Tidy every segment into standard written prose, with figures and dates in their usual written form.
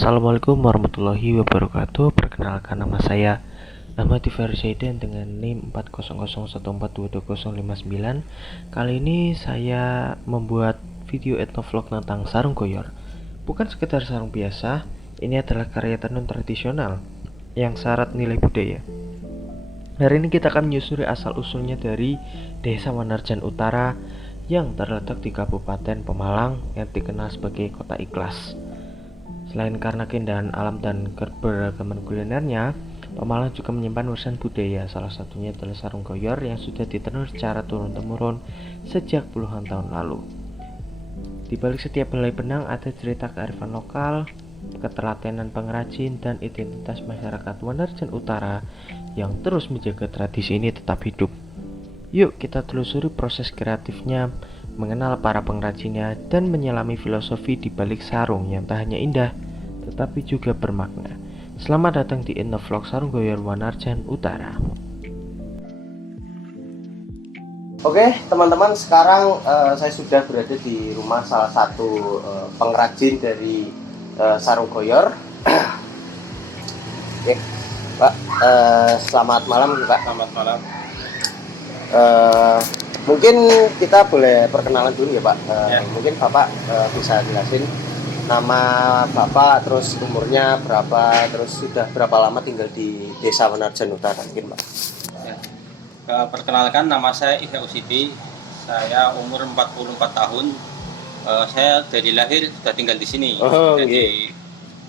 Assalamualaikum warahmatullahi wabarakatuh. Perkenalkan, nama saya Ahmad Tifar Zaidan dengan NIM 40014222059. Kali ini saya membuat video etnovlog tentang sarung goyor. Bukan sekedar sarung biasa, ini adalah karya tenun tradisional yang syarat nilai budaya. Hari ini kita akan menyusuri asal-usulnya dari Desa Wanarjan Utara yang terletak di Kabupaten Pemalang yang dikenal sebagai Kota Ikhlas. Selain karena keindahan alam dan keberagaman kulinernya, Pemalang juga menyimpan warisan budaya. Salah satunya adalah sarung goyor yang sudah ditenun secara turun-temurun sejak puluhan tahun lalu. Di balik setiap helai benang ada cerita kearifan lokal, ketelatenan pengrajin, dan identitas masyarakat Wanarjan Utara yang terus menjaga tradisi ini tetap hidup. Yuk kita telusuri proses kreatifnya, mengenal para pengrajinnya, dan menyelami filosofi di balik sarung yang tak hanya indah, tetapi juga bermakna. Selamat datang di etnovlog Sarung Goyor Wanarjan Utara. Oke teman-teman, sekarang saya sudah berada di rumah salah satu pengrajin dari sarung goyor. Oke, Pak, selamat malam Pak. Selamat malam. Mungkin kita boleh perkenalan dulu ya Pak. Ya. Mungkin Bapak bisa jelasin nama Bapak, terus umurnya berapa, terus sudah berapa lama tinggal di Desa Wanarjan Utara mungkin Pak. Ya. Perkenalkan, nama saya Ihya Usidi. Saya umur 44 tahun. Saya dari lahir sudah tinggal di sini.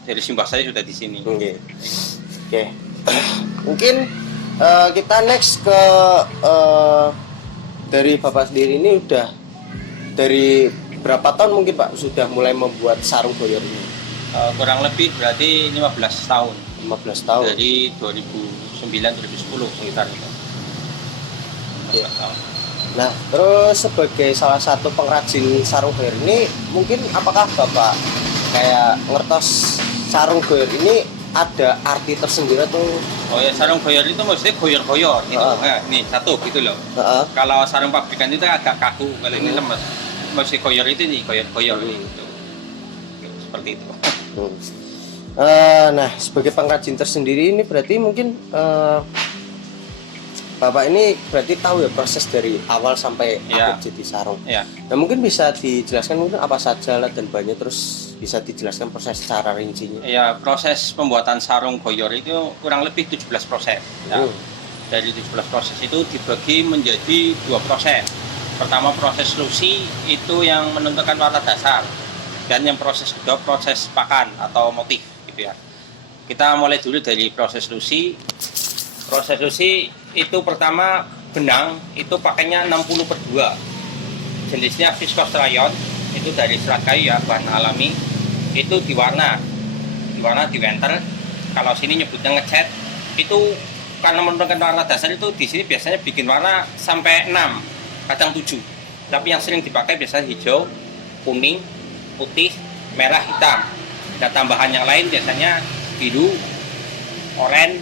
Dari simbah saya sudah di sini. Oke. Mungkin kita next ke dari Bapak sendiri ini udah dari berapa tahun mungkin Pak sudah mulai membuat sarung goyor ini? Kurang lebih berarti 15 tahun. 15 tahun. Dari 2009-2010 sekitar itu. 15 tahun. Nah, terus sebagai salah satu pengrajin sarung goyor ini, mungkin apakah Bapak kayak ngertos sarung goyor ini ada arti tersendiri atau? Oh ya, sarung goyor itu maksudnya goyor-goyor gitu. Nah, ini satu gitu loh. Kalau sarung pabrikan itu agak kaku, kalau ini lemes. Maksudnya goyor itu nih, goyor-goyor gitu. Seperti itu. Nah, sebagai pengrajin tersendiri ini berarti mungkin Bapak ini berarti tahu ya proses dari awal sampai akhir jadi sarung. Ya. Nah, mungkin bisa dijelaskan mungkin apa saja alat dan bahannya, terus bisa dijelaskan proses secara rincinya. Ya, proses pembuatan sarung goyor itu kurang lebih 17 proses. Ya. Dari 17 proses itu dibagi menjadi 2 proses. Pertama proses lusi itu yang menentukan warna dasar, dan yang proses kedua proses pakan atau motif gitu ya. Kita mulai dulu dari proses lusi. Proses lusi itu pertama benang itu pakainya 60/2. Jenisnya viscose rayon, itu dari serat kayu ya, bahan alami. Itu diwarna di wenter. Kalau sini nyebutnya ngecat. Itu karena menentukan warna dasar itu di sini biasanya bikin warna sampai 6, kadang 7. Tapi yang sering dipakai biasanya hijau, kuning, putih, merah, hitam. Dan tambahan yang lain biasanya biru, oranye,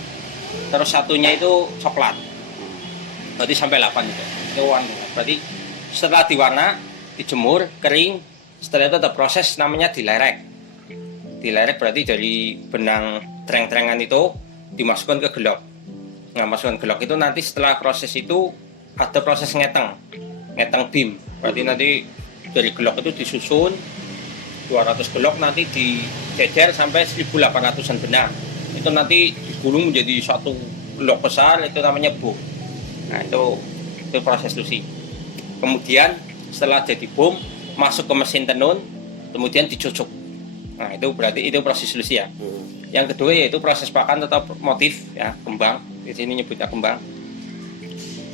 terus satunya itu coklat. Berarti sampai 8 itu. Itu warna. Berarti setelah diwarna, dijemur, kering, setelah itu ada proses namanya dilerek. Dilerek berarti dari benang tereng-terengan itu dimasukkan ke gelok. Nah, masukkan gelok itu nanti setelah proses itu ada proses ngeteng bim. Berarti nanti dari gelok itu disusun 200 gelok, nanti dijejer sampai 1800-an benang. Itu nanti digulung menjadi satu gelok besar, itu namanya bom. Nah, itu proses lusi. Kemudian setelah jadi bom, masuk ke mesin tenun, kemudian dicucuk. Nah, itu berarti itu proses lusi ya. Yang kedua yaitu proses pakan atau motif ya, kembang. Di sini nyebutnya kembang.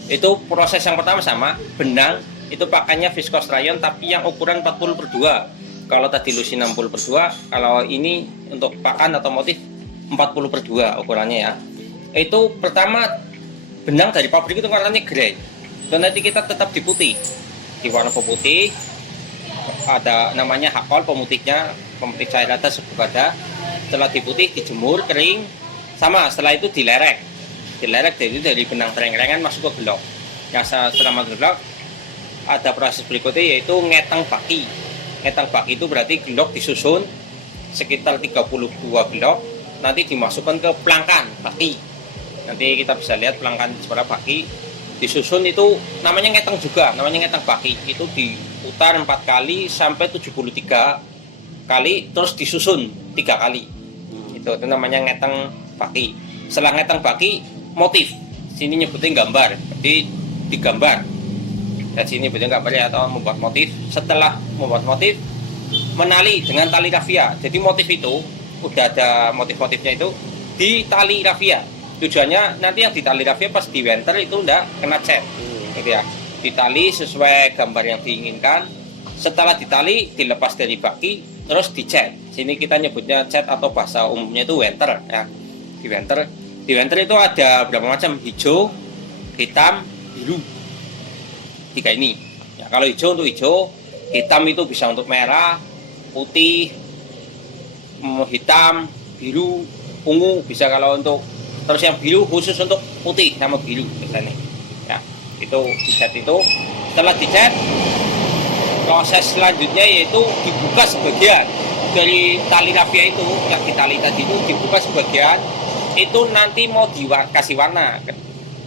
Itu proses yang pertama sama, benang itu pakainya viscose rayon tapi yang ukuran 40/2. Kalau tadi lusi 60/2, kalau ini untuk pakan atau motif 40/2 ukurannya ya. Itu pertama benang dari pabrik itu warnanya grey. Dan nanti kita tetap diputih. Diwarna putih. Ada namanya hakol pemutihnya, pemutih cair atas sebagada. Setelah diputih, dijemur, kering. Sama, setelah itu dilerek. Dilerek dari benang tereng-terengan masuk ke gelok. Yang setelah masuk ke gelok, ada proses berikutnya yaitu ngeteng baki. Ngeteng baki itu berarti gelok disusun sekitar 32 blok, nanti dimasukkan ke pelangkan baki. Nanti kita bisa lihat pelangkan sebelah baki disusun itu namanya ngeteng juga, namanya ngeteng baki. Itu diputar 4 kali sampai 73 kali, terus disusun 3 kali. Itu namanya ngeteng baki. Setelah ngeteng baki, motif. Sini nyebutnya gambar. Jadi digambar. Dan sini nyebutnya gambar ya, atau membuat motif. Setelah membuat motif, menali dengan tali rafia. Jadi motif itu udah ada motif-motifnya itu di tali rafia. Tujuannya nanti yang di tali rafia pas di wenter itu udah kena cat. Gitu ya. Ditali sesuai gambar yang diinginkan. Setelah ditali, dilepas dari baki, terus dicat. Sini kita nyebutnya cat atau bahasa umumnya itu wenter ya. Di wenter itu ada berapa macam? Hijau, hitam, biru. 3 ini. Ya, kalau hijau untuk hijau, hitam itu bisa untuk merah, putih, hitam, biru, ungu bisa kalau untuk, terus yang biru khusus untuk putih sama biru biasanya. Ya, itu dicat itu. Setelah dicat, proses selanjutnya yaitu dibuka sebagian dari tali rafia itu yang ditali tadi itu dibuka sebagian, itu nanti mau dikasih warna,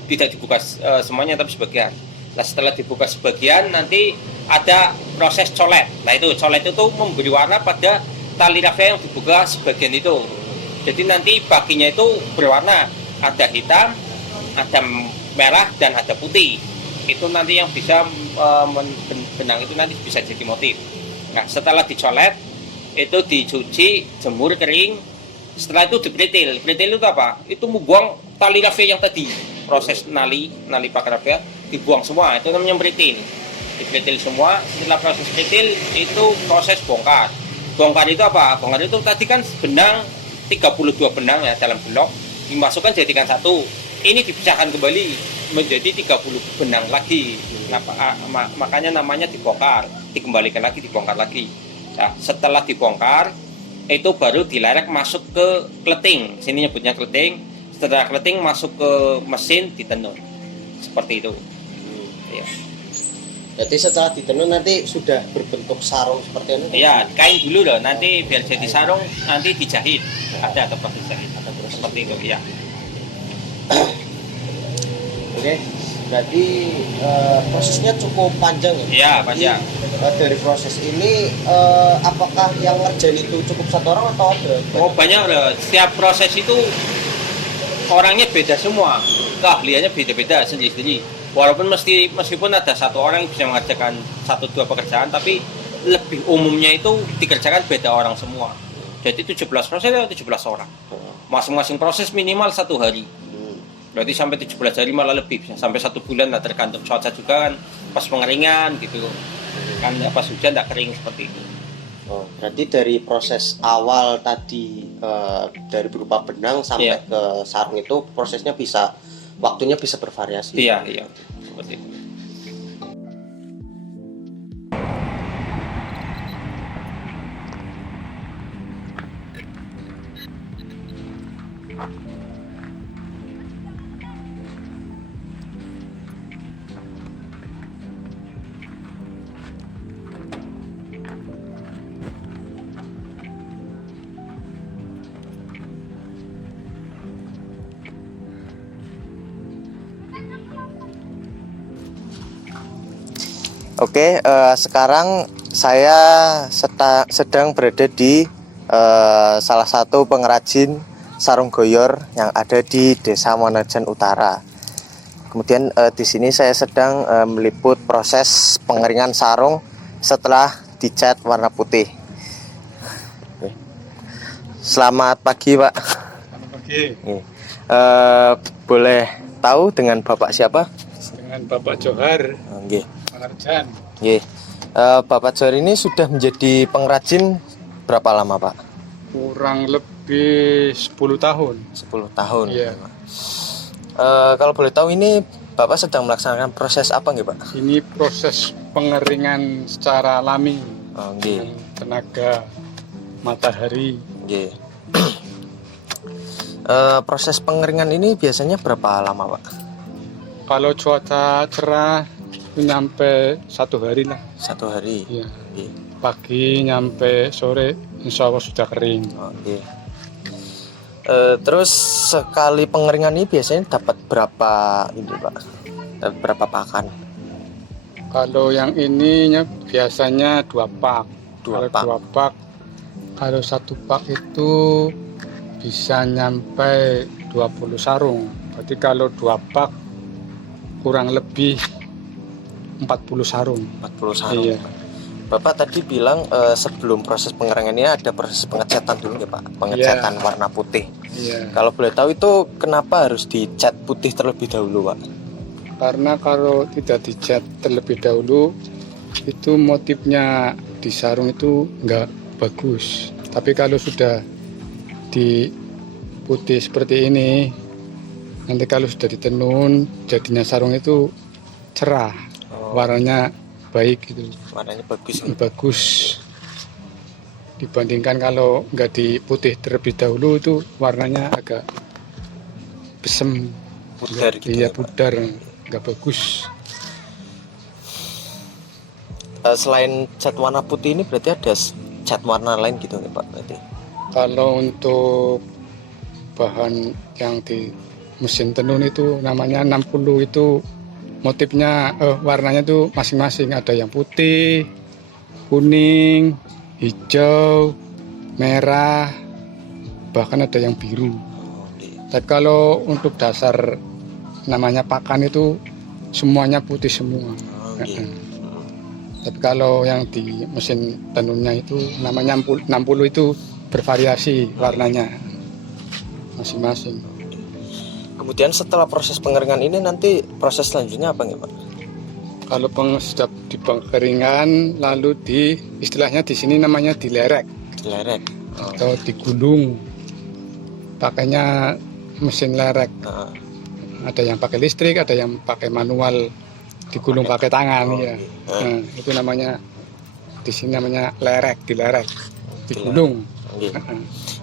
tidak dibuka semuanya tapi sebagian. Nah, setelah dibuka sebagian nanti ada proses colet. Nah itu colet itu memberi warna pada tali rafia yang dibuka sebagian itu. Jadi nanti baginya itu berwarna, ada hitam, ada merah dan ada putih. Itu nanti yang bisa benang itu nanti bisa jadi motif. Nah setelah dicolet itu dicuci, jemur kering. Setelah itu diperitil. Peritil itu apa? Itu membuang tali rafia yang tadi. Proses nali pakai rafia dibuang semua. Itu namanya peritil. Diperitil semua. Setelah proses peritil itu proses bongkar. Bongkar itu apa? Bongkar itu tadi kan benang 32 benang ya dalam blok dimasukkan jadikan satu. Ini dipecahkan kembali menjadi 30 benang lagi. Makanya namanya dibongkar, dikembalikan lagi, dibongkar lagi. Nah, setelah dibongkar itu baru dilerek masuk ke kleting. Sini nyebutnya kleting. Setelah kleting masuk ke mesin ditenun. Seperti itu. Ya. Jadi setelah ditenun nanti sudah berbentuk sarung seperti ini? Iya, kain dulu loh. Nanti biar jadi sarung nanti dijahit. Ada atau proses jahit atau seperti itu ya. Oke, berarti prosesnya cukup panjang ya? Iya, panjang. Dari proses ini apakah yang ngerjain itu cukup satu orang atau ada? Oh banyak loh. Setiap proses itu orangnya beda semua, keahliannya beda-beda sendiri-sendiri. Walaupun meskipun ada satu orang yang bisa mengerjakan 1-2 pekerjaan, tapi lebih umumnya itu dikerjakan beda orang semua. Jadi 17 proses atau 17 orang. Masing-masing proses minimal 1 hari. Berarti sampai 17 hari malah lebih, bisa sampai 1 bulan lah, tergantung cuaca juga kan, pas pengeringan gitu kan, pas hujan tidak kering seperti itu. Oh, berarti dari proses awal tadi dari berupa benang sampai ke sarung itu prosesnya bisa, waktunya bisa bervariasi. Iya seperti itu. Oke, sekarang saya sedang berada di salah satu pengrajin sarung goyor yang ada di Desa Monorejo Utara. Kemudian di sini saya sedang meliput proses pengeringan sarung setelah dicat warna putih. Selamat pagi, Pak. Selamat pagi. Boleh tahu dengan Bapak siapa? Dengan Bapak Johar. Nggih. Pengerjaan. Nggih. Bapak Johar ini sudah menjadi pengrajin berapa lama, Pak? Kurang lebih 10 tahun. 10 tahun. Iya. Kalau boleh tahu ini Bapak sedang melaksanakan proses apa nggih, Pak? Ini proses pengeringan secara alami Nggih. dengan tenaga matahari. Nggih. Proses pengeringan ini biasanya berapa lama, Pak? Kalau cuaca cerah nyampe 1 hari lah. 1 hari. Iya. Nggih. pagi nyampe sore insya Allah sudah kering. Oke. Terus sekali pengeringan ini biasanya dapat berapa ini Pak? Dapat berapa pakan? Kalau yang ininya biasanya 2 pak. Dua Kalau pak. 2 pak, kalau 1 pak itu bisa nyampe 20 sarung. Berarti kalau 2 pak kurang lebih 40 sarung. 40 sarung. Iya. Bapak tadi bilang sebelum proses pengeringan ini ada proses pengecatan dulu ya Pak? Pengecatan warna putih. Iya. Kalau boleh tahu itu kenapa harus dicat putih terlebih dahulu Pak? Karena kalau tidak dicat terlebih dahulu itu motifnya di sarung itu nggak bagus. Tapi kalau sudah diputih seperti ini, nanti kalau sudah ditenun jadinya sarung itu cerah, warnanya baik gitu, Warnanya bagus. bagus. Dibandingkan kalau nggak diputih terlebih dahulu itu warnanya agak besem, Pudar gitu iya ya, Pak? pudar, nggak bagus. Selain cat warna putih ini berarti ada cat warna lain gitu nih Pak berarti? Kalau untuk bahan yang di mesin tenun itu namanya 60 itu motifnya warnanya itu masing-masing, ada yang putih, kuning, hijau, merah, bahkan ada yang biru. Tapi kalau untuk dasar namanya pakan itu semuanya putih semua. Tapi kalau yang di mesin tenunnya itu namanya 60 itu bervariasi warnanya masing-masing. Kemudian setelah proses pengeringan ini nanti proses selanjutnya apa nih Pak? Kalau sudah di pengeringan lalu istilahnya di sini namanya dilerek Dilerek. atau digulung. Pakainya mesin lerek. Ada yang pakai listrik, ada yang pakai manual, digulung pakai tangan ya. Nah, itu namanya di sini namanya lerek, dilerek, digulung.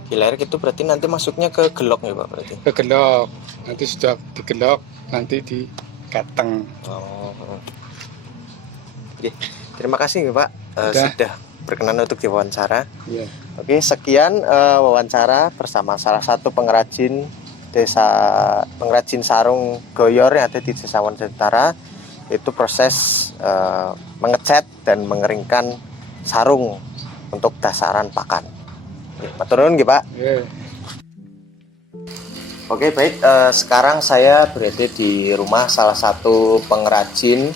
Dilerek itu berarti nanti masuknya ke gelok nih Pak berarti? Ke gelok, nanti sudah digelok, nanti dikateng. Oke, terima kasih nih Pak sudah berkenan untuk diwawancara. Ya. Oke, sekian wawancara bersama salah satu pengrajin sarung goyor yang ada di Desa Wonorejo Utara. Itu proses mengecat dan mengeringkan sarung untuk dasaran pakan. Matur nuwun nggih Pak. Ya. Oke baik, sekarang saya berada di rumah salah satu pengrajin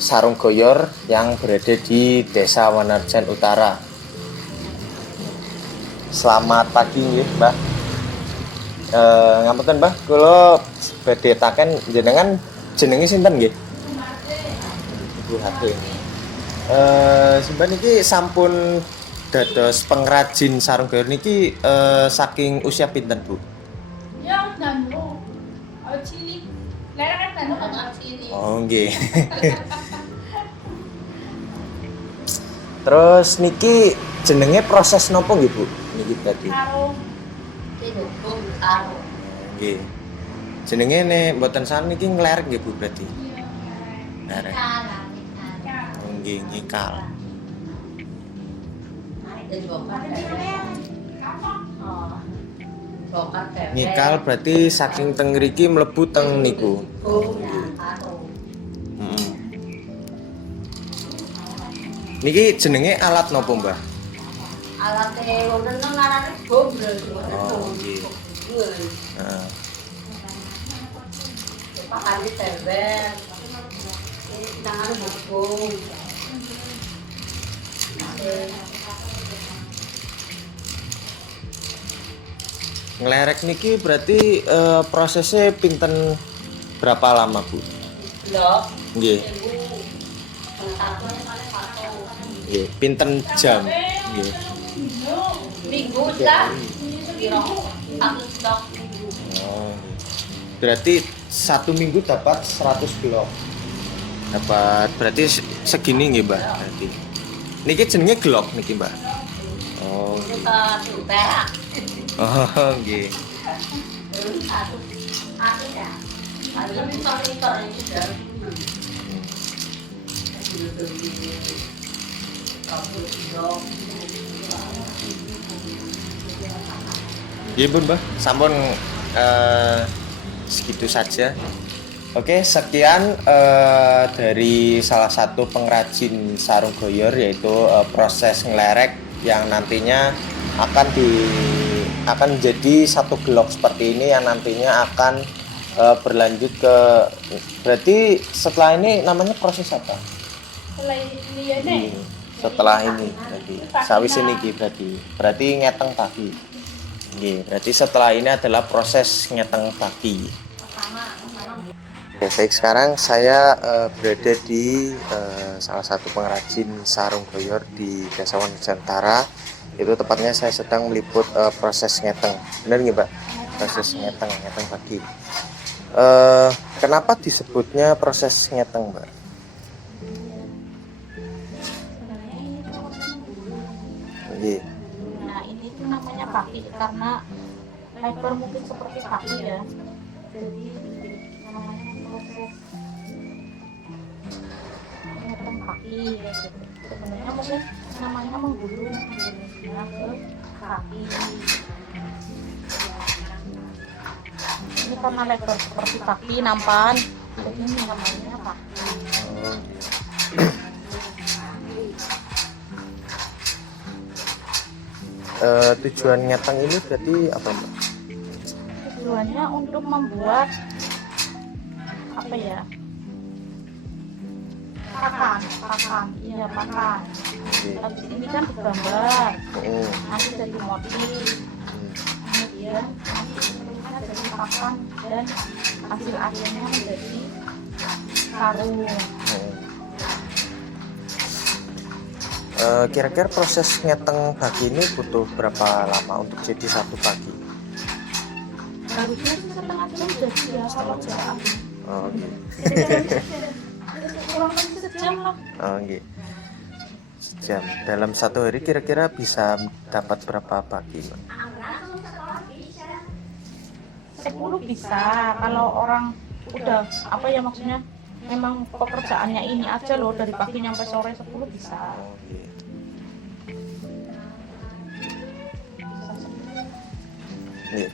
sarung goyor yang berada di Desa Wonorejo Utara. Selamat pagi nggih Mbah. Ngapunten Mbah, kula badhe taken jenengan jenenge sinten nggih? Ibu Hati. Sampeyan niki sampun dados pengrajin sarung goyor niki saking usia pinten Bu? Ya danu, cilik. Lerek kan danu kan cilik. Oh nggih. Terus niki jenenge proses nopo nggih Bu? Niki tadi. Sarung. Didukung sarung. Nggih. Jenenge nek mboten salah niki nglerek nggih Bu berarti. Iya, Nglerek. kalah. Oh nggih, nyikal. Nyikal berarti saking teng mriki mlebu teng niku. Niki jenenge alat nopo Mbah? Alate wong nang ngarane gombrol. Oh nggih. Heeh. Pakane tewer. Ini tangan bukung. Nglerek niki berarti prosesnya pinten berapa lama Bu? Lho, Nggih. Nggih, pinten jam? Nggih. minggu dah. Kira satu stok. Oh. Berarti 1 minggu dapat 100 blok. Dapat berarti segini nggih, Mbak? Berarti. Niki jenenge glok niki, Mbak. Oh. Satu perak. Oh, nggih. Satu. Aku dah. Ada itu dah. Iya bun, Mbah. Sampun segitu saja. Oke, sekian dari salah satu pengrajin sarung goyor, yaitu proses ngelerek yang nantinya akan menjadi satu blok seperti ini yang nantinya akan berlanjut ke, berarti setelah ini namanya proses apa? Setelah ini berarti sawis ini berarti ngeteng pagi. Berarti setelah ini adalah proses ngeteng pagi. Oke, baik, sekarang saya berada di salah satu pengrajin sarung goyor di Desa Wonorejo Utara. Itu tepatnya saya sedang meliput proses ngeteng. Benar nggak, Mbak? Proses ngeteng pagi. Kenapa disebutnya proses ngeteng, Mbak? Iya. Nah, ini tuh namanya paki karena lebar mungkin seperti paki ya. Jadi namanya proses ngeteng paki ya gitu. Sebenarnya mungkin namanya menggulung ke kaki. Ini karena lebar seperti paki nampan. Jadi ini namanya paki. Tujuan ngeteng ini berarti apa, Mbak? Tujuannya untuk membuat apa ya? Pakan. Iya, pakan. Habis ini kan digambar. Nanti jadi motif. Kemudian nanti bentuknya jadi pakan dan hasil akhirnya menjadi sarung. Kira-kira proses ngeteng bagi ini butuh berapa lama untuk jadi satu bagi? Harusnya setengah jam jadi ya kalau jarak. Oh, gitu. Kurang lebih sejam lah. Oh, gitu. Sejam. Dalam satu hari kira-kira bisa dapat berapa bagi, Mbak? 10 bisa. Kalau orang udah apa ya maksudnya memang pekerjaannya ini aja loh dari pagi sampai sore 10 bisa. Oh, gitu. Iya.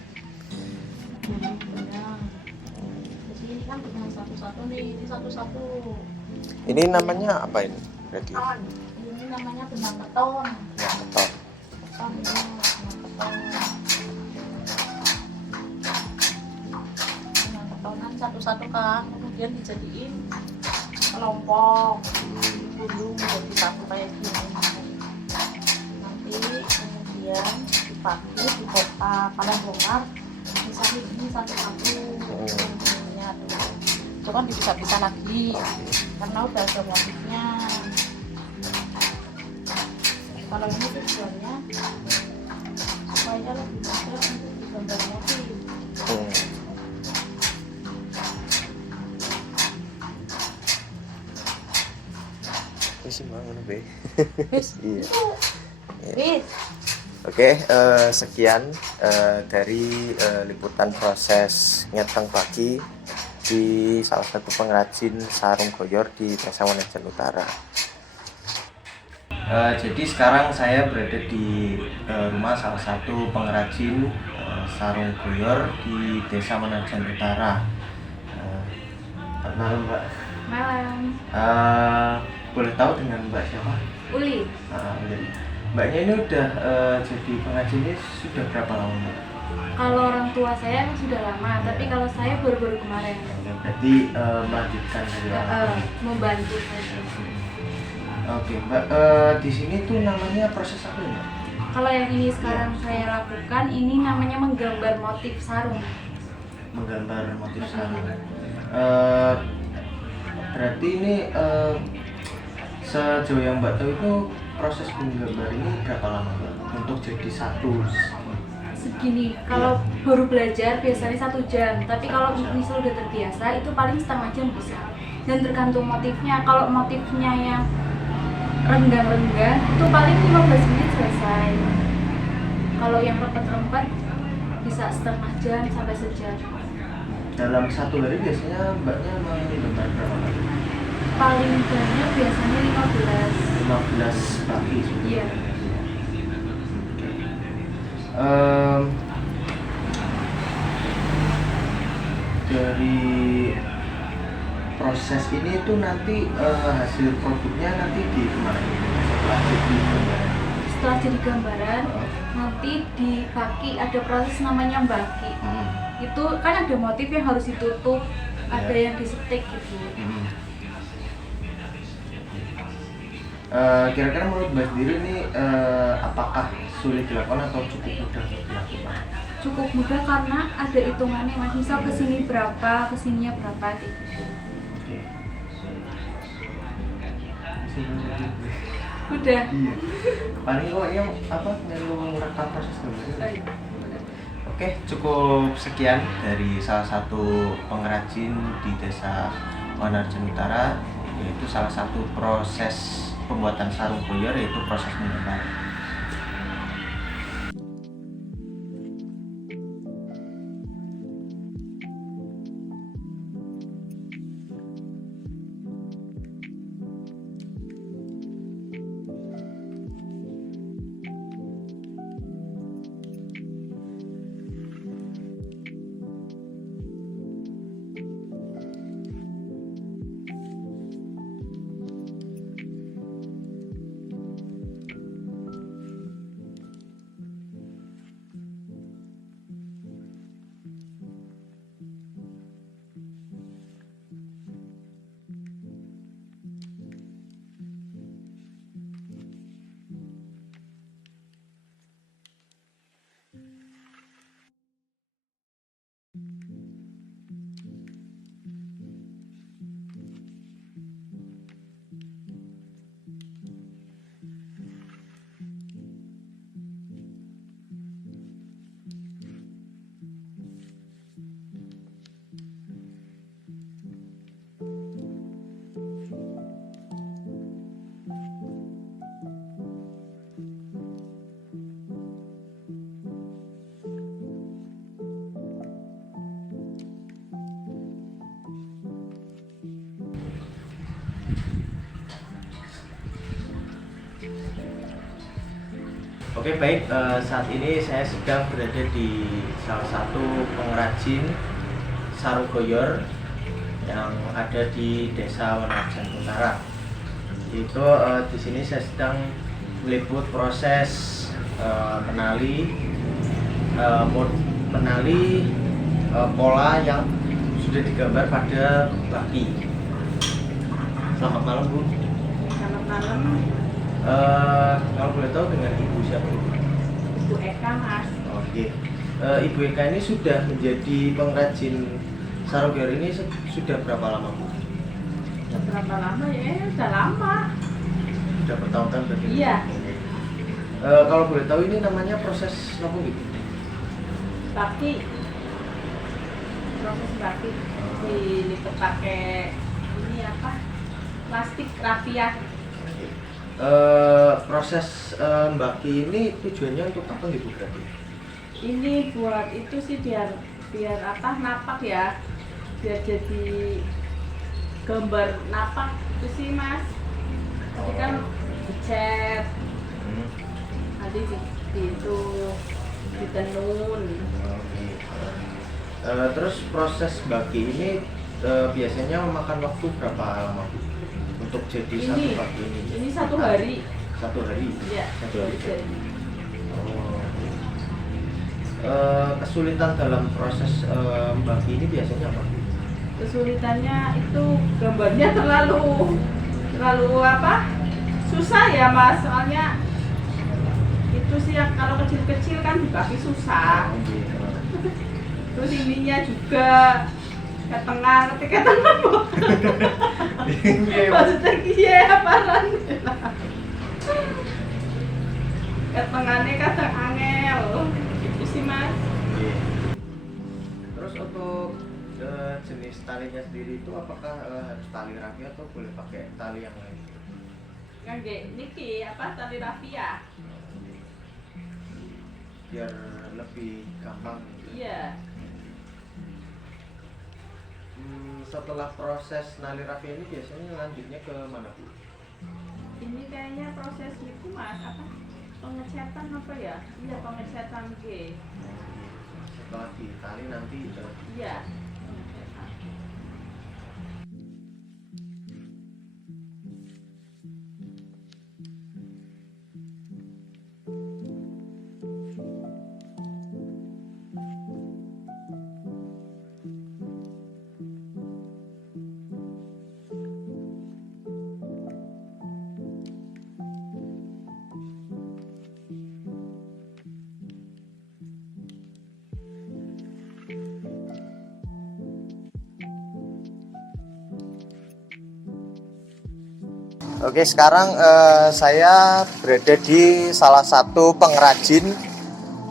Jadi ini kan dengan satu-satu nih, ini satu-satu. Ini namanya apa ini? Berarti Ini namanya benang keton. ya, betul. Keton ini benang keton. Benang ketonan satu-satu kan, kemudian dijadiin kelompok, gulung jadi satu kayak gini. Nanti kemudian dipakai di kotak kalian bongkar misalnya ini satu-satu ininya tuh. Itu kan bisa lagi karena udah ada motifnya. Kalau ini tujuannya supaya lebih mudah untuk digambar motif. Sih bangun be. Wis, Iya. wis. Oke, sekian dari liputan proses ngeteng pagi di salah satu pengrajin sarung goyor di Desa Wonorejo Utara. Jadi sekarang saya berada di rumah salah satu pengrajin sarung goyor di Desa Wonorejo Utara. Malam, Mbak. Malam. Boleh tahu dengan Mbak siapa? Uli. Jadi Mbaknya ini udah jadi pengrajin ini sudah berapa lama, Mbak? Kalau orang tua saya emang sudah lama, tapi kalau saya baru-baru kemarin. Berarti melanjutkan dari orang tua. Membantu saja. Oke, Mbak, di sini tuh namanya proses apa ya, Mbak? Kalau yang ini sekarang saya lakukan, ini namanya menggambar motif sarung. Menggambar motif sarung. Berarti ini sejauh yang Mbak tahu itu proses menggambar ini berapa lama, Mbak? Untuk jadi satu. Segini, kalau baru belajar biasanya 1 jam, tapi kalau misal udah terbiasa itu paling setengah jam bisa. Dan tergantung motifnya. Kalau motifnya yang renggang-renggang itu paling 15 menit selesai. Kalau yang rempet-rempet bisa setengah jam sampai sejam. Dalam satu hari biasanya Mbaknya menggambar berapa kali? paling banyak biasanya 15. 15 baki. Iya. Dari proses ini tuh nanti hasil produknya nanti di kemana? Setelah jadi gambaran. Setelah jadi gambaran, nanti di baki ada proses namanya baki. Itu kan ada motif yang harus ditutup, ada yang disetik gitu. Kira-kira menurut Mbak sendiri ini apakah sulit dilakukan atau cukup mudah untuk dilakukan? Cukup mudah karena ada hitungannya mas, misal kesini berapa, kesininya berapa gitu. Oke. Udah. Iya. Paling kok yang apa merekam proses gambarnya. Oke, cukup sekian dari salah satu pengrajin di Desa Wanarjen Utara, yaitu salah satu proses pembuatan sarung koyor, yaitu proses menggambar. Oke baik, saat ini saya sedang berada di salah satu pengrajin sarung koyor yang ada di Desa Wanarjen Utara. Itu di sini saya sedang meliput proses menali pola yang sudah digambar pada baki. Selamat malam Bu. Selamat malam, Kalau boleh tahu dengan Ibu siapa? Ibu Eka mas. Oke. Ibu Eka ini sudah menjadi pengrajin sarung koyor ini sudah berapa lama Bu? Berapa lama ya? Udah lama. Sudah bertahun-tahun berarti? Iya. Oke. Kalau boleh tahu ini namanya proses apa gitu? Baki. Proses baki dilipat pakai ini apa? Plastik rafia. Proses baki ini tujuannya untuk apa gitu berarti? Ini buat itu sih biar apa napak ya, biar jadi gambar napak itu sih mas. Tadi kan dicat, nanti itu ditenun. Oke. Terus proses baki ini biasanya memakan waktu berapa lama Bu? Untuk jadi satu baki ini? Ini 1 hari. 1 hari? Iya. 1 hari. Jadi, Kesulitan dalam proses baki ini biasanya apa? kesulitannya itu gambarnya terlalu apa? Susah ya mas, soalnya itu sih yang kalau kecil-kecil kan dibagi susah. Terus ininya juga ke tengah, ketika tengah maksudnya iya apaan ke tengahnya kadang angel itu sih mas. Terus untuk jenis talinya sendiri itu apakah harus tali rafia atau boleh pakai tali yang lain? Yang niki apa tali rafia? Biar lebih gampang. Iya. setelah proses nali rafia ini biasanya lanjutnya ke mana, Bu? Ini kayaknya proses itu mas apa pengecatan apa ya? Iya pengecatan G. Setelah ditali nanti Iya. Oke, sekarang saya berada di salah satu pengrajin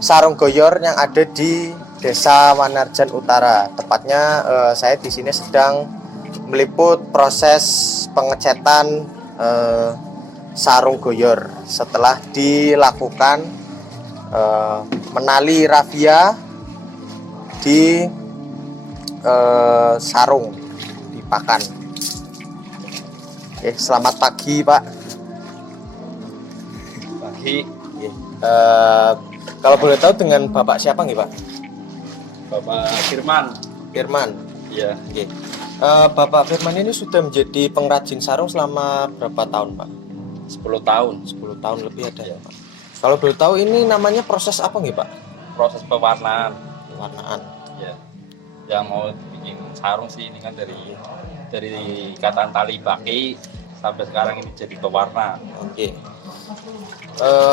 sarung goyor yang ada di Desa Wanarjan Utara. Tepatnya saya di sini sedang meliput proses pengecetan sarung goyor setelah dilakukan menali rafia di sarung di pakan. Selamat pagi Pak. Pagi. Kalau boleh tahu dengan Bapak siapa nih Pak? Bapak Firman. Firman. Iya. Oke. Bapak Firman ini sudah menjadi pengrajin sarung selama berapa tahun Pak? 10 tahun. 10 tahun lebih ada ya Pak. Kalau boleh tahu ini namanya proses apa nih Pak? Proses pewarnaan. Pewarnaan. Ya. Yang mau bikin sarung sih ini kan dari ikatan tali baki sampai sekarang ini jadi pewarna. Oke.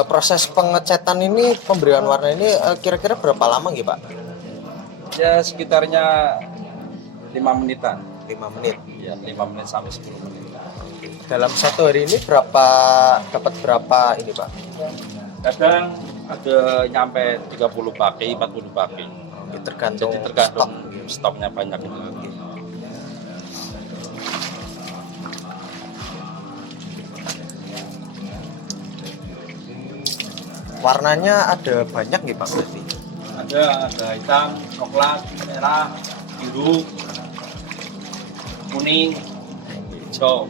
Proses pengecetan ini, pemberian warna ini kira-kira berapa lama nih Pak? Ya sekitarnya 5 menitan. 5 menit. Ya 5 menit sampai 10 menit. Dalam satu hari ini dapat berapa ini Pak? Kadang ada nyampe 30 baki, 40 baki. Oke, tergantung Jadi tergantung stoknya banyak itu. Warnanya ada banyak nih Pak berarti? Ada hitam, coklat, merah, biru, kuning, hijau.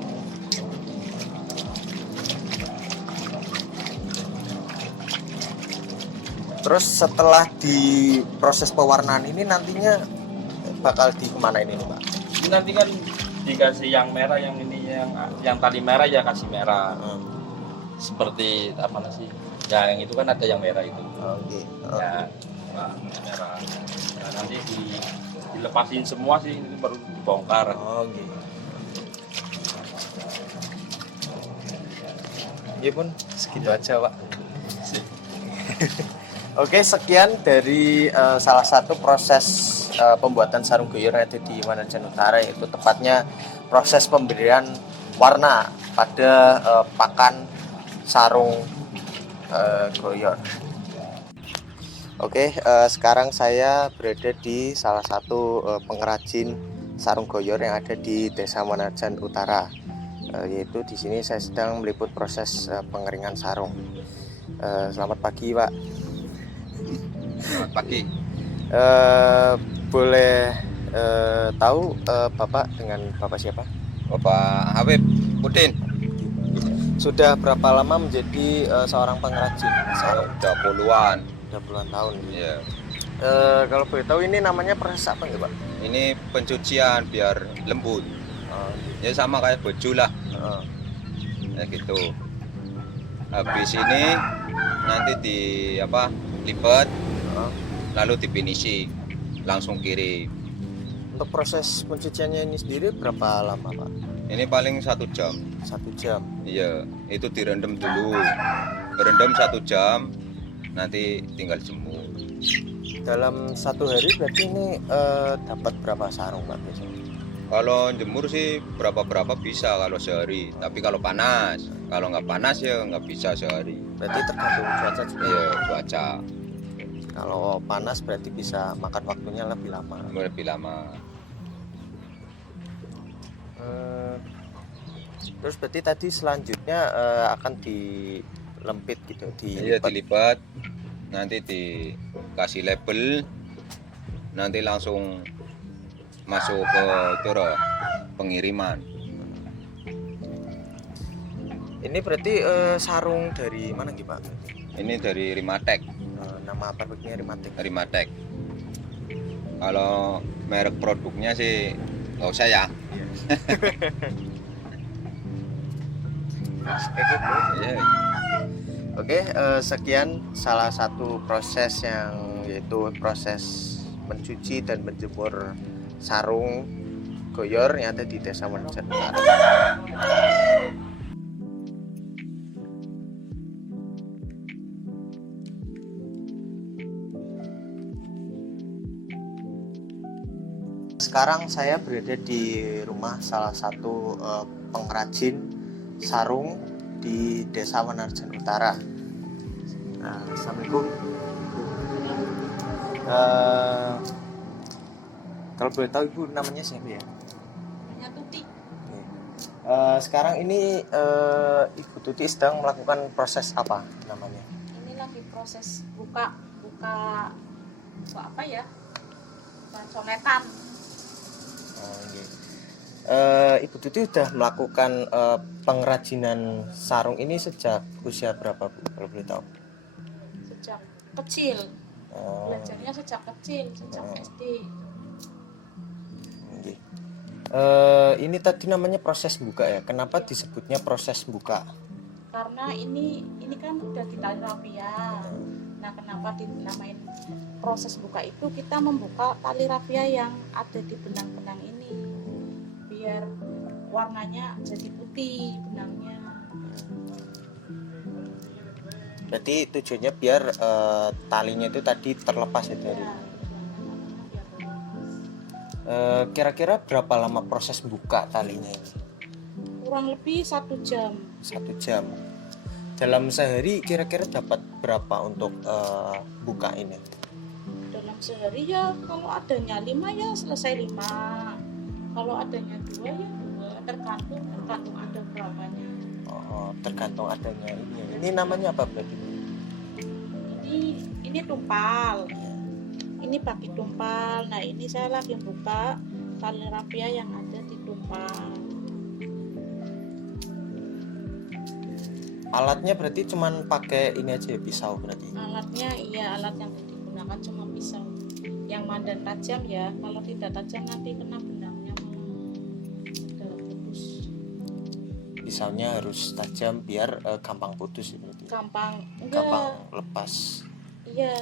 Terus setelah di proses pewarnaan ini nantinya bakal di kemana ini nih Pak? Ini nanti kan dikasih yang merah, yang ini yang tali merah ya kasih merah. Seperti apa sih? Ya yang itu kan ada yang merah itu. Oke. Ya merah. Nah, nanti dilepasin semua sih ini baru dibongkar. Oke. Iya pun segitu aja Pak. Oke, sekian dari salah satu proses pembuatan sarung goyor yang ada di Wanarjan Utara, yaitu tepatnya proses pemberian warna pada pakan sarung goyor. Oke, sekarang saya berada di salah satu pengrajin sarung goyor yang ada di Desa Wanarjan Utara, yaitu di sini saya sedang meliput proses pengeringan sarung. Selamat pagi Pak. Selamat pagi. Boleh tahu Bapak dengan Bapak siapa? Bapak Habib Udin. Sudah berapa lama menjadi seorang pengrajin sarung? Udah puluhan. Udah puluhan tahun. Ya. Kalau boleh tahu ini namanya proses apa nih Pak? Ini pencucian biar lembut. Ya sama kayak baju lah. Ya gitu. Habis ini nanti lipat, lalu dipinisi, langsung kirim. Untuk proses pencuciannya ini sendiri berapa lama Pak? Ini paling 1 jam. 1 jam. Iya, itu direndam dulu. Berendam 1 jam, nanti tinggal jemur. Dalam 1 hari berarti ini dapat berapa sarung Pak biasanya? Kalau jemur sih berapa bisa kalau sehari. Tapi kalau panas, kalau nggak panas ya nggak bisa sehari. Berarti tergantung cuaca juga. Iya, cuaca Kalau panas berarti bisa makan waktunya lebih lama. lebih lama. Terus berarti tadi selanjutnya akan dilempit gitu, Iya, dilipat, nanti dikasih label, nanti langsung masuk ke itu loh, pengiriman. Ini berarti sarung dari mana gitu Pak? Ini dari Rimatek. Nama pabriknya Rimatek. Rimatek. Kalau merek produknya sih nggak usah ya. Iya. Oke, sekian salah satu proses yang yaitu proses mencuci dan menjemur sarung goyor yang ada di Desa Manajan Utara. Sekarang saya berada di rumah salah satu pengrajin sarung di Desa Manajan Utara. Nah, Assalamualaikum. Kalau boleh tahu Ibu namanya siapa ya? Namanya Tuti. Sekarang ini Ibu Tuti sedang melakukan proses apa namanya? Ini lagi proses buka apa ya? Bukan coletan. Ibu Tuti sudah melakukan pengrajinan sarung ini sejak usia berapa Bu? Kalau boleh tahu? Sejak kecil. Belajarnya sejak kecil, sejak SD. Ini tadi namanya proses buka ya. Kenapa disebutnya proses buka? Karena ini kan udah di tali rafia. Nah, kenapa dinamain proses buka itu? Kita membuka tali rafia yang ada di benang-benang ini biar warnanya jadi putih benangnya. Berarti tujuannya biar talinya itu tadi terlepas ya dari. Ya, Kira-kira berapa lama proses buka talinya ini? kurang lebih 1 jam. 1 jam. Dalam sehari kira-kira dapat berapa untuk buka ini? Dalam sehari ya kalau adanya 5 ya selesai 5. Kalau adanya 2 ya 2, tergantung ada berapanya. Tergantung adanya ini. Ini namanya apa berarti? Ini tumpal. Ini pakai tumpal. Nah, ini saya lagi buka tali rafia yang ada di tumpal. Alatnya berarti cuman pakai ini aja ya, pisau berarti. Alatnya alat yang digunakan cuma pisau. Yang mandan tajam ya. Kalau tidak tajam nanti kena benangnya udah putus. Pisaunya harus tajam biar gampang putus ya berarti. Gampang Lepas. Iya.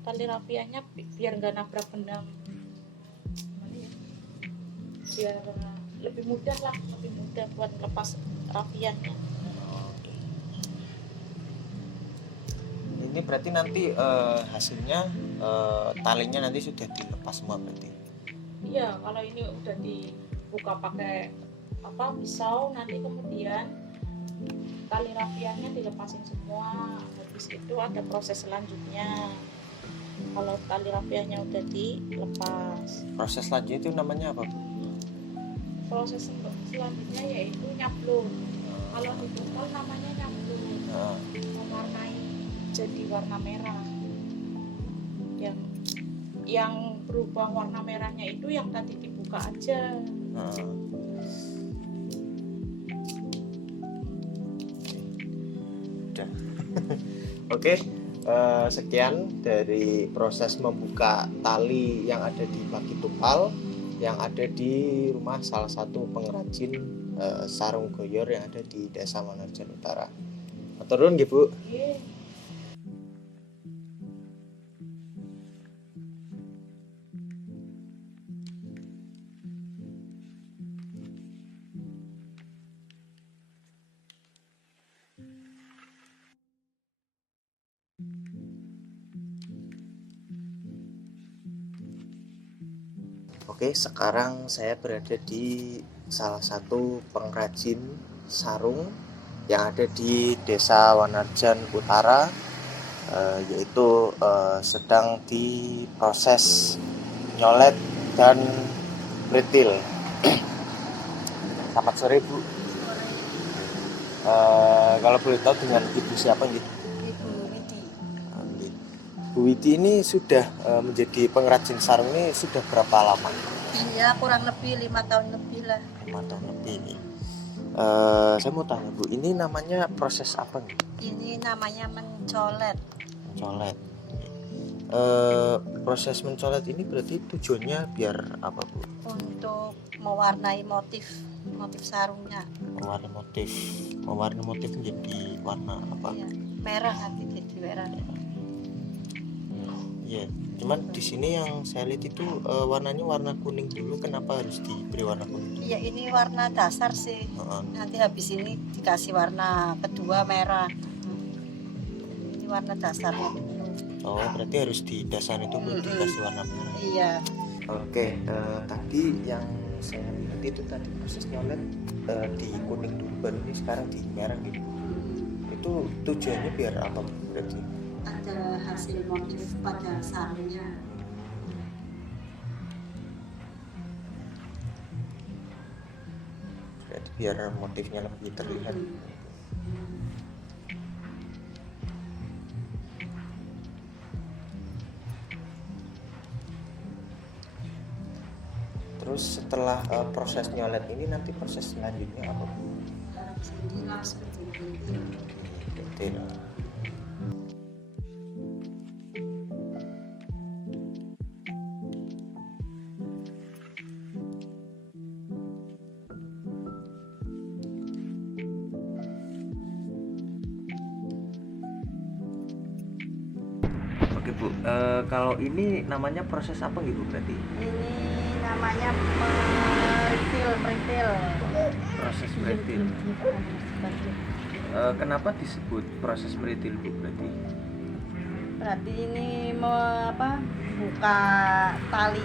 Tali rafianya biar nggak nabrak benang. Biar lebih mudah buat lepas rafianya. Ini berarti nanti hasilnya talinya nanti sudah dilepas semua berarti. Iya, kalau ini udah dibuka pakai pisau, nanti kemudian tali rafianya dilepasin semua. Habis itu ada proses selanjutnya. Kalau tali rafianya udah dilepas, Proses selanjutnya itu namanya apa? proses selanjutnya yaitu nyablon. Kalau di tumpal namanya nyablon. Mewarnai jadi warna merah. Yang berubah warna merahnya itu yang tadi dibuka aja. Udah. Oke, sekian dari proses membuka tali yang ada di baki tumpal yang ada di rumah salah satu pengrajin sarung goyor yang ada di Desa Manajan Utara. Turun nggih, Bu. Oke, sekarang saya berada di salah satu pengrajin sarung yang ada di Desa Wanarjan Utara, yaitu sedang diproses nyolet dan pretil. Selamat sore, Bu. Kalau boleh tahu dengan Ibu siapa gitu? Ibu Widi. Bu Widi ini sudah menjadi pengrajin sarung ini sudah berapa lama? Iya, kurang lebih 5 tahun lebih lah. 5 tahun lebih ini. Saya mau tanya Bu, ini namanya proses apa nih? Ini namanya mencolet. Mencolet. Proses mencolet ini berarti tujuannya biar apa Bu? Untuk mewarnai motif sarungnya. Mewarnai motif menjadi warna apa? Iya, merah nanti jadi merah. Iya. Cuman di sini yang saya lihat itu warnanya warna kuning dulu. Kenapa harus diberi warna kuning dulu? Iya, ini warna dasar sih. Nanti habis ini dikasih warna kedua merah. Ini warna dasarnya dulu. Oh, berarti harus di dasar itu dikasih warna merah. Iya. Oke, tadi yang saya lihat itu tadi proses nyolet di kuning dulu, baru ini sekarang di merah gitu. Itu tujuannya biar apa Bu, berarti? Ada hasil motif pada sarungnya. Berarti biar motifnya lebih terlihat. Terus setelah proses nyolet ini nanti proses selanjutnya apa Bu? Detail. Oke Bu, kalau ini namanya proses apa gitu berarti? Ini namanya meritil. Proses meritil. Kenapa disebut proses meritil Bu berarti? Berarti ini buka tali.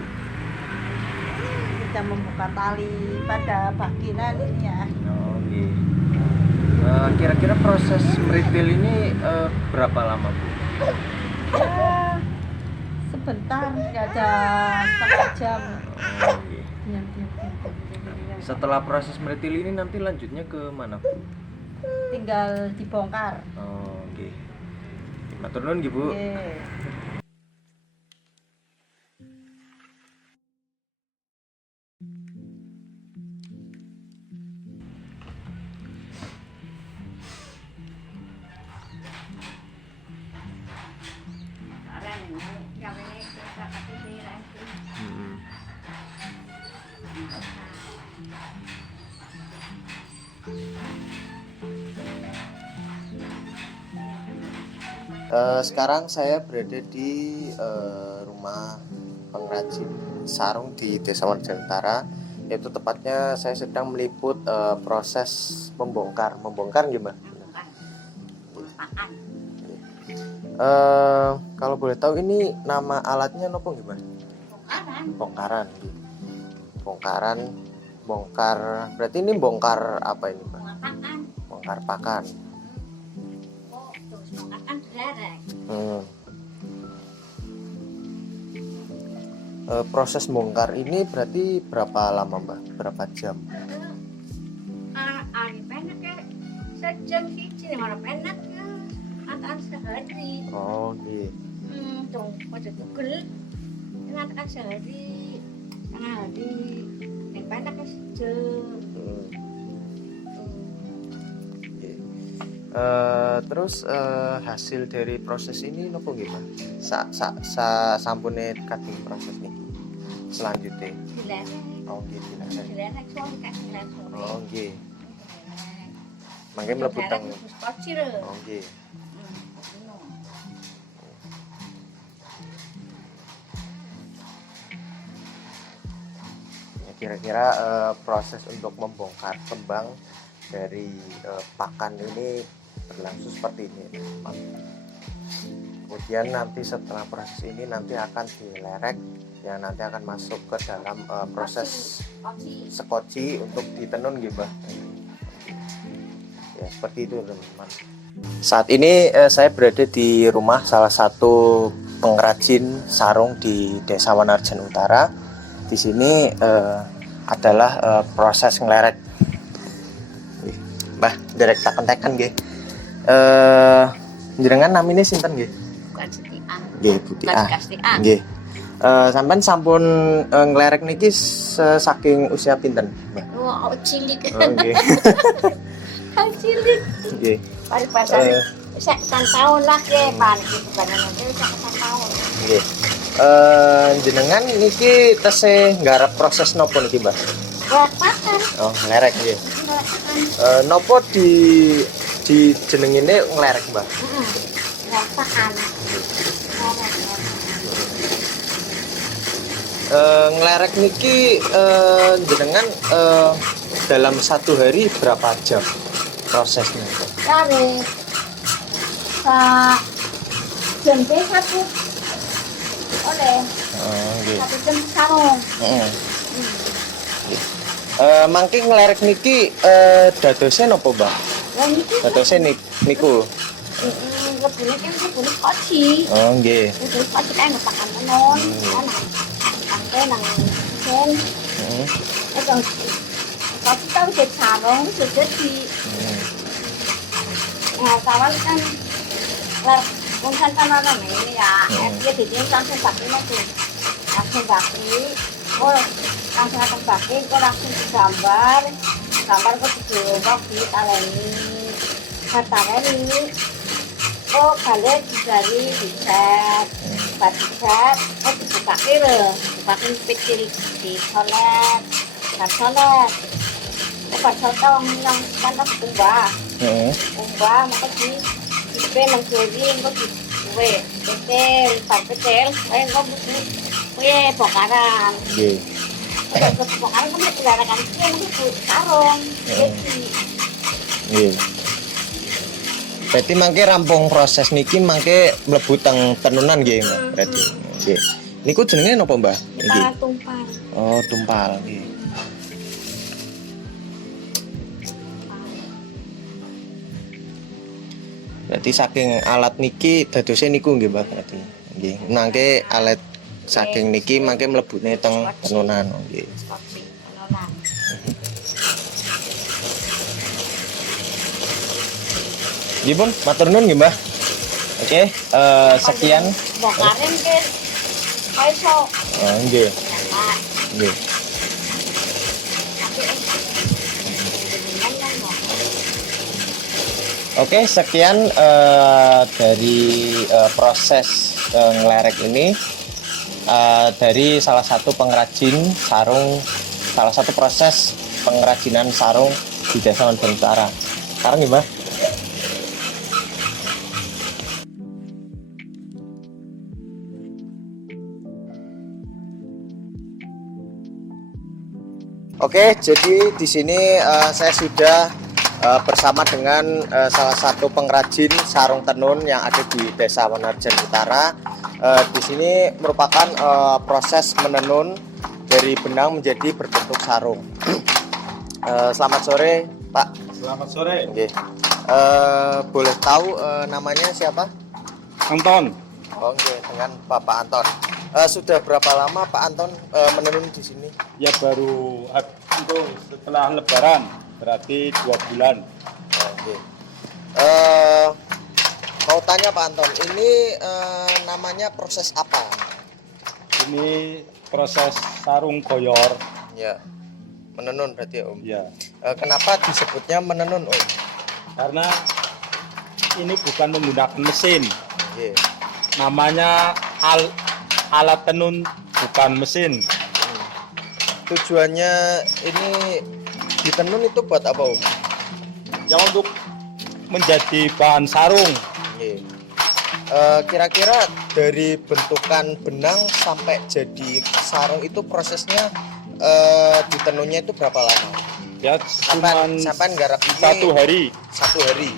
Kita membuka tali pada bagian ini ya. Oh, okay. Kira-kira proses meritil ini berapa lama Bu? Ya, sebentar, nggak ada setengah jam. Oh, okay. Setelah proses meritil ini nanti lanjutnya ke mana Bu? Tinggal dibongkar. Oh, oke. Matur nuwun nggih Bu. Oke. Hmm. Sekarang saya berada di rumah pengrajin sarung di Desa Marjan Utara, yaitu tepatnya saya sedang meliput proses membongkar gimana? Kalau boleh tahu ini nama alatnya nopo gimana? Bongkaran. Bongkar. Berarti ini bongkar apa ini, Mbak? Bongkar pakan. Proses bongkar ini berarti berapa lama Mbak? Berapa jam? Sejam siji mana penak ya, antara sehari. Oh gitu. Tuh pada tugel, antara sehari, setengah hari, yang penak ya sejam. Terus hasil dari proses ini nopo gimana? Sampune kadung proses nih. Selanjutnya. Dilerek. Oh gitu. Dilerek soalnya kan dilerek sore. Oh gitu. Mangke mlebu teng. Kocir. Oh gitu. Kira-kira proses untuk membongkar kembang dari pakan ini berlangsung seperti ini. Kemudian nanti setelah proses ini nanti akan dilerek, yang nanti akan masuk ke dalam proses sekoci untuk ditenun gitu. Ya seperti itu teman-teman. Saat ini saya berada di rumah salah satu pengrajin sarung di Desa Wanarjan Utara. Di sini adalah proses ngelerek. Mbah, derek tak kentekan nggih. Njenengan namine sinten nggih? Bukan setiaan. Nggih, Putih. Plastik A. Nggih. Sampean sampun nglerek niki saking usia pinten, Mbak? Wah, cilik. Oh, nggih. Cilik. Nggih. Pari-pari sak tahun lah ke pan gitu kan nanti sak tahun. Nggih. Jenengan niki tesih nggarap proses nopo niki, Mbak? Buat makan. Oh, nglerek nggih. Nopo di jenengine nglerek, Mbak? Buat makan. Nglerek niki jenengan dalam satu hari berapa jam prosesnya? Dari jempe satu oleh Nggih. 1 jam sarung. Heeh. Mangke nglerek niki dadosnya napa, Mbak? Lah niki Dadosnya niku. lebune kan lebune koci. Oh, nggih. Lebune koci kan pakan tenon. Kan nang sen. Heeh. Itu koci tahu jadi sarung sudah jadi. Nah, kawan kan ler mungkin kan ini ya. Dia bikin langsung pakai itu. Langsung pakai. Oh, langsung akan pakai. Kok langsung digambar. Gambar kok dicoba ditaleni. Ini. Oh, balik dari dicat. Dicat. Oh, dipakai loh. Dipakai kecil di solet. Kan solet. Oh, pas solet yang panas ubah. Heeh. Ubah maka di nang jodi engko duwe betel papetel engko kuwi pokaran Nggih. terus pokaran kan dilarakan itu sarung Nggih. Berarti mangke rampung proses niki mangke mlebu teng tenunan nggih, Mbak. Berarti. Nggih. Niku jenenge napa, Mbak? Nggih. tumpal Oh, tumpal nggih. Berarti saking alat niki dadosnya niku nggih, Mbak, berarti. Nggih. Nangke alat saking niki mangke mlebune teng tenunan nggih. kopi penunan Nggih, Pun, matur nuwun nggih, Mbak. Oke, sekian. pokaran ke iso Oh, nggih. enak Nggih. tapi Oke, sekian dari proses nglerek ini dari salah satu pengrajin sarung, salah satu proses pengrajinan sarung di Desa Mandan Utara. Sekarang gimana? Oke, jadi di sini saya sudah bersama dengan salah satu pengrajin sarung tenun yang ada di Desa Manarjan Utara. Di sini merupakan proses menenun dari benang menjadi berbentuk sarung. Selamat sore, Pak. Selamat sore, Oke. Boleh tahu namanya siapa? Anton. Oh, oke, dengan Bapak Anton. Sudah berapa lama Pak Anton menenun di sini? Ya baru itu setelah Lebaran, berarti 2 bulan. Oke. Mau tanya Pak Anton, ini namanya proses apa? Ini proses sarung koyor. Ya, menenun berarti ya, Om. Ya, Kenapa disebutnya menenun, Om? karena ini bukan menggunakan mesin. Iya. Namanya alat tenun, bukan mesin. Tujuannya ini ditenun itu buat apa, Om? Yang untuk menjadi bahan sarung. Iya. Kira-kira dari bentukan benang sampai jadi sarung itu prosesnya ditenunnya itu berapa lama? Ya, cuman Sampai nggarap ini 1 hari. 1 hari.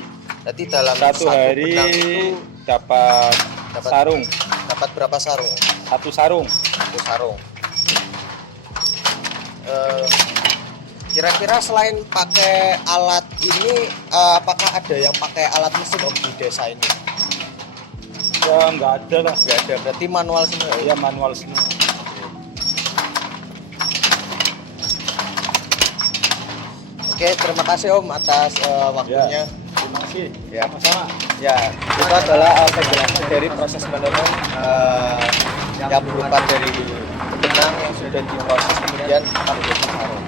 Berarti dalam 1 hari benang itu dapat sarung. dapat berapa sarung? 1 sarung. 1 sarung. Kira-kira selain pakai alat ini, apakah ada yang pakai alat mesin, Om, di desa ini? Ya nggak ada lah. Nggak ada, berarti manual semua. Ya manual semua. Oke, terima kasih Om atas waktunya. Terima kasih. Oke, Ya. sama-sama. Ya, itu adalah penjelasan dari proses menenun yang berupa dari benang yang sudah diproses kemudian akan menjadi sarung.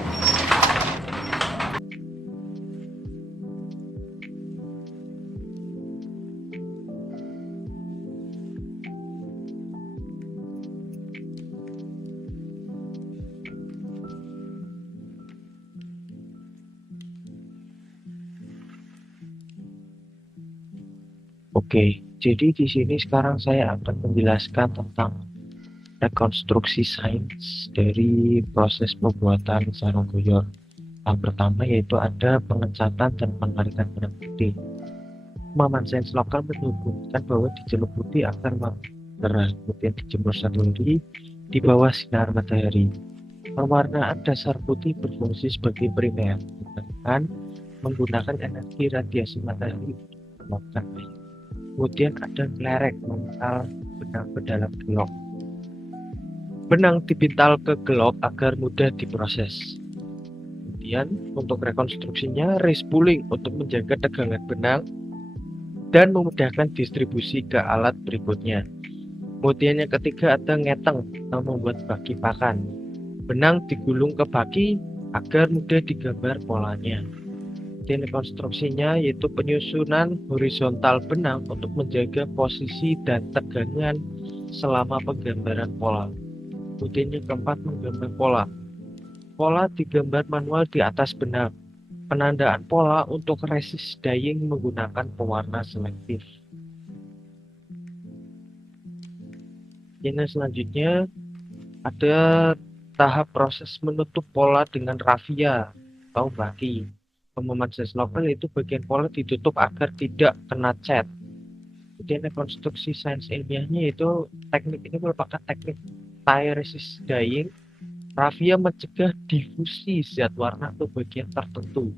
Oke, jadi di sini sekarang saya akan menjelaskan tentang rekonstruksi sains dari proses pembuatan sarung goyor. Yang pertama yaitu ada pengecatan dan penarikan benang putih. Pemahaman sains lokal menyebutkan bahwa dicelup putih agar cerah, kemudian dijemur 1 hari di bawah sinar matahari. Pewarnaan dasar putih berfungsi sebagai primer, dengan menggunakan energi radiasi matahari untuk mewarnai air. Kemudian ada melerek, mengental benang ke dalam gelok. Benang dipintal ke gelok agar mudah diproses. Kemudian untuk rekonstruksinya respooling untuk menjaga tegangan benang dan memudahkan distribusi ke alat berikutnya. Kemudian yang ketiga ada ngeteng atau membuat baki pakan. Benang digulung ke baki agar mudah digambar polanya. Dan rekonstruksinya yaitu penyusunan horizontal benang untuk menjaga posisi dan tegangan selama penggambaran pola. Kemudian yang keempat menggambar pola. Pola digambar manual di atas benang. Penandaan pola untuk resist dyeing menggunakan pewarna selektif. Yang selanjutnya ada tahap proses menutup pola dengan raffia atau baki. Pemahaman sains lokal itu bagian pola ditutup agar tidak kena cat. Kemudian rekonstruksi sains ilmiahnya yaitu teknik ini merupakan teknik tie resist dyeing. Raffia mencegah difusi zat warna ke bagian tertentu.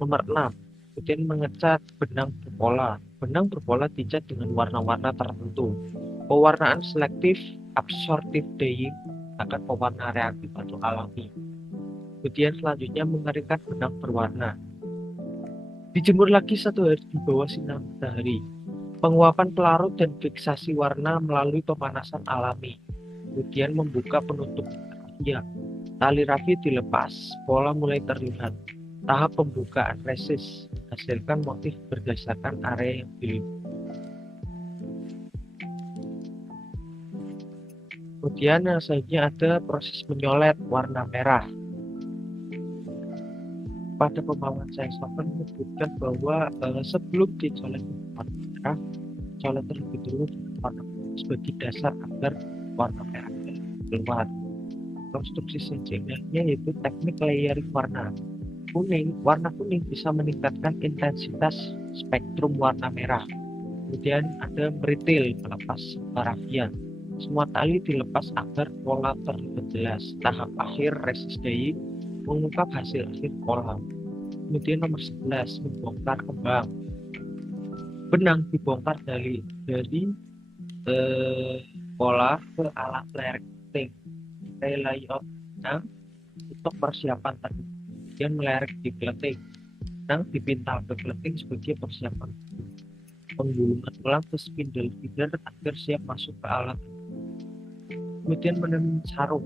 Nomor 6. Kemudian mengecat benang berpola. Benang berpola dicat dengan warna-warna tertentu. Pewarnaan selektif, absorptive dyeing akan pewarna reaktif atau alami. Kemudian selanjutnya mengeringkan benang berwarna. Dijemur lagi 1 hari di bawah sinar matahari. Penguapan pelarut dan fiksasi warna melalui pemanasan alami. Kemudian membuka penutup raffia. Tali raffia dilepas, pola mulai terlihat. Tahap pembukaan resist menghasilkan motif berdasarkan area yang dilihat. Kemudian yang selanjutnya ada proses menyolet warna merah. Pada pemahaman sains lokal menyebutkan bahwa sebelum dicolet warna merah, colet terlebih dahulu dengan warna putih sebagai dasar agar warna merah keluar. Konstruksi sejenaknya yaitu teknik layering warna. Warna kuning bisa meningkatkan intensitas spektrum warna merah. Kemudian ada meritil melepas raffia. Semua tali dilepas agar pola terlihat jelas. Tahap akhir resist dyeing mengungkap hasil akhir pola. Kemudian nomor 11 membongkar kembang. Benang dibongkar dari pola ke alat lerek layout benang untuk persiapan tadi. Kemudian melerek di kleting. Benang dipintal ke kleting sebagai persiapan. Penggulungan ulang ke spindle feeder agar siap masuk ke alat. Kemudian menenun sarung.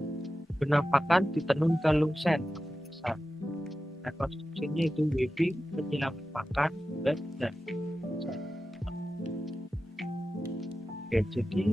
Benang pakan ditenun ke lungsen besar. Rekonstruksinya itu weaving, penyiraman pakan, dan Oke, jadi